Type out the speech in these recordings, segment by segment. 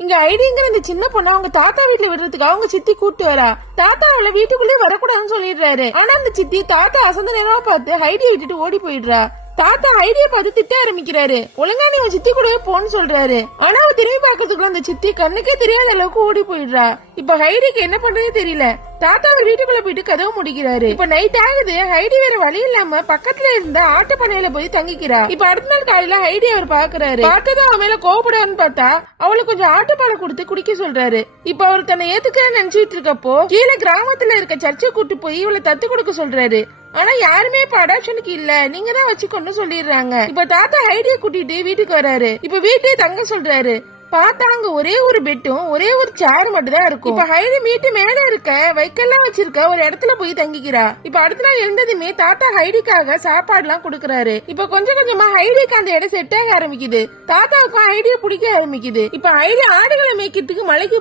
இங்க ஐடிங்கிற இந்த சின்ன பொண்ணு அவங்க தாத்தா வீட்டுல விடுறதுக்கு அவங்க சித்தி கூட்டு வரா. தாத்தா அவளை வீட்டுக்குள்ளே வரக்கூடாதுன்னு சொல்லிடுறாரு. ஆனா அந்த சித்தி தாத்தா அசந்த நேரமா பார்த்து ஹைடியை விட்டுட்டு ஓடி போயிடுறா. தாத்தா ஐடியா பார்த்து திட்ட ஆரம்பிக்கிறாரு. ஒழுங்கா நீ உன் சித்தி கூடவே போன்னு சொல்றாரு. ஆனா அவ திரும்பி பாக்கிறதுக்குள்ள அந்த சித்தி கண்ணுக்கே தெரியாத அளவுக்கு ஓடி போயிடுறா. இப்ப ஹைடிக்கு என்ன பண்றதே தெரியல. தாத்தா வீட்டுக்குள்ள போயிட்டு கதவு முடிக்கிறாரு. இப்ப நைட் ஆகுது. ஹைடி வேற வழி இல்லாம பக்கத்துல இருந்த ஆட்டு பண்ணையில போய் தங்கிக்கிறா. இப்ப அடுத்த நாள் காலையில ஹைடி அவர் பாக்குறாரு. பார்த்ததும் அவன் மேல கோபப்படுவான்னு பார்த்தா அவளுக்கு கொஞ்சம் ஆட்டுப்பாலை கொடுத்து குடிக்க சொல்றாரு. இப்ப அவர் தன்னை ஏத்துக்கிறேன்னு நினைச்சிட்டு இருக்கப்போ கீழே கிராமத்துல இருக்க சர்ச்சை கூட்டு போய் இவளை தத்து கொடுக்க சொல்றாரு. ஆனா யாருமே இப்ப அடாப்ஷனுக்கு இல்ல, நீங்க தான் வச்சுக்கொண்டு சொல்லிடுறாங்க. இப்ப தாத்தா ஐடியா கூட்டிட்டு வீட்டுக்கு வராரு. இப்ப வீட்டே தங்க சொல்றாரு. பார்த்தா அங்க ஒரே ஒரு பெட்டும் ஒரே ஒரு சேர் மட்டும் தான் இருக்கும். இப்ப ஹைடி வீட்டு மேல இருக்க வைக்கெல்லாம் வச்சிருக்க ஒரு இடத்துல போய் தங்கிக்கிறா. இப்ப அடுத்த நாள் எழுந்ததுமே தாத்தா ஹைடிக்காக சாப்பாடு எல்லாம் கொடுக்கறாரு. இப்ப கொஞ்சம் கொஞ்சமா ஹைடிக்கு அந்த இடம் செட் ஆக ஆரம்பிக்குது. தாத்தாவுக்கும் ஹைடியை பிடிக்க ஆரம்பிக்குது. இப்ப ஹைடி ஆடுகளை மேய்க்கிறதுக்கு மலைக்கு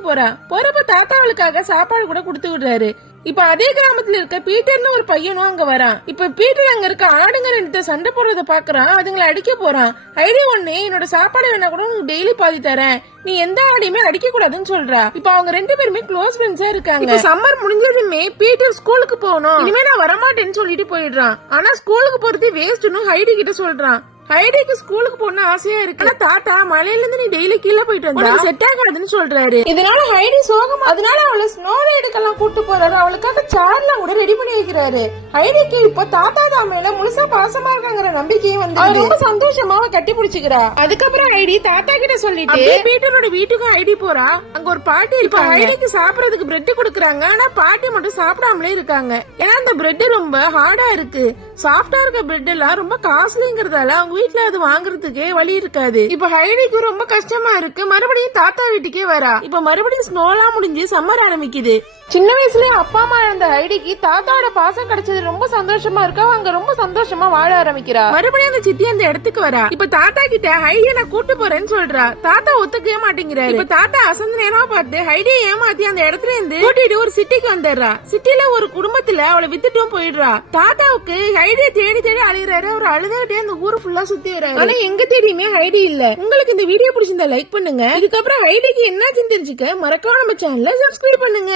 போறப்ப தாத்தா அவளுக்காக சாப்பாடு கூட கொடுத்து விடுறாரு. இப்ப அதே கிராமத்துல இருக்க பீட்டர்னு ஒரு பையனும் அங்க வரான். இப்ப பீட்டர் அங்க இருக்க ஆடுங்க ரெண்டு சண்டை போடுறத பாக்குறான். அதுங்களை அடிக்க போறான். ஐடி ஒண்ணு என்னோட சாப்பாடு வேணா கூட உனக்கு டெய்லி பாதி தரேன், நீ எந்த ஆடையுமே அடிக்க கூடாதுன்னு சொல்றா. இப்ப அவங்க ரெண்டு பேருமே க்ளோஸ் ஃப்ரெண்ட்ஸா இருக்காங்க. சம்மர் முடிஞ்சதுமே பீட்டர் ஸ்கூலுக்கு போகணும், இனிமே நான் வரமாட்டேன்னு சொல்லிட்டு போயிடுறான். ஆனா ஸ்கூலுக்கு போறது வேஸ்ட்னு ஹைடி கிட்ட சொல்றான். ஹைடிக்கு ஸ்கூலுக்கு போன ஆசையா இருக்கு. ஆனா தாத்தா மலையில இருந்து நீ டெய்லி கீழே போயிட்டு வந்தா செட் ஆகாதுன்னு சொல்றாரு. இதனால ஹைடி சோகமா, அதனால அவளை ஸ்னோ ரைடுக்கெல்லாம் கூட்டு போறாரு. அவளுக்காக சேர்லாம் கூட ரெடி பண்ணி வைக்கிறாரு. ஹைடிக்கு இப்ப தாத்தா தான் மேல முழுசா பாசமா இருக்காங்கிற நம்பிக்கையும் வந்து ரொம்ப சந்தோஷமா கட்டி பிடிச்சுக்கிறா. அதுக்கப்புறம் ஹைடி தாத்தா கிட்ட சொல்லிட்டு பீட்டரோட வீட்டுக்கும் ஹைடி போறா. அங்க ஒரு பாட்டி இப்ப ஹைடிக்கு சாப்பிடறதுக்கு பிரெட் கொடுக்குறாங்க. ஆனா பாட்டி மட்டும் சாப்பிடாமலே இருக்காங்க. ஏன்னா அந்த பிரெட் ரொம்ப ஹார்டா இருக்கு. சாஃப்டா இருக்க பிரெட் எல்லாம் ரொம்ப காஸ்ட்லிங்கிறதால அவங்க வீட்டுல அது வாங்குறதுக்கே வழி இருக்காது. இப்ப ஹைடிக்கு ரொம்ப கஷ்டமா இருக்கு. மறுபடியும் தாத்தா வீட்டுக்கே வரா. இப்ப மறுபடியும் ஸ்னோலாம் முடிஞ்சு சம்மர் ஆரம்பிக்குது. சின்ன வயசுலயே அப்பா அம்மா இருந்த ஹைடிக்கு தாத்தாவோட பாசம் கிடைச்சது ரொம்ப சந்தோஷமா இருக்கா. அவங்க ரொம்ப சந்தோஷமா வாழ ஆரம்பிக்கிறா. மறுபடியும் அந்த சித்தி அந்த இடத்துக்கு வரா. இப்ப தாத்தா கிட்ட ஹைடியை நான் கூட்டு போறேன்னு சொல்றா. தாத்தா ஒத்துக்கவே மாட்டேங்கிறாரு. இப்ப தாத்தா அசந்த நேரமா பார்த்து ஹைடியை ஏமாத்தி அந்த இடத்துல இருந்து கூட்டிட்டு ஒரு சிட்டிக்கு வந்துடுறா. சிட்டில ஒரு குடும்பத்துல அவளை வித்துட்டும் போயிடுறா. தாத்தாவுக்கு ஹைடியை தேடி தேடி அழுகிறாரு. அவர் அழுதுகிட்டே அந்த ஊரு ஃபுல்லா சுத்தி வராரு. ஆனா எங்க தேடியுமே ஹைடி இல்ல. உங்களுக்கு இந்த வீடியோ பிடிச்சிருந்தா லைக் பண்ணுங்க. இதுக்கப்புறம் ஹைடிக்கு என்னாச்சுன்னு தெரிஞ்சுக்க மறக்காம நம்ம சேனலை சப்ஸ்கிரைப் பண்ணுங்க.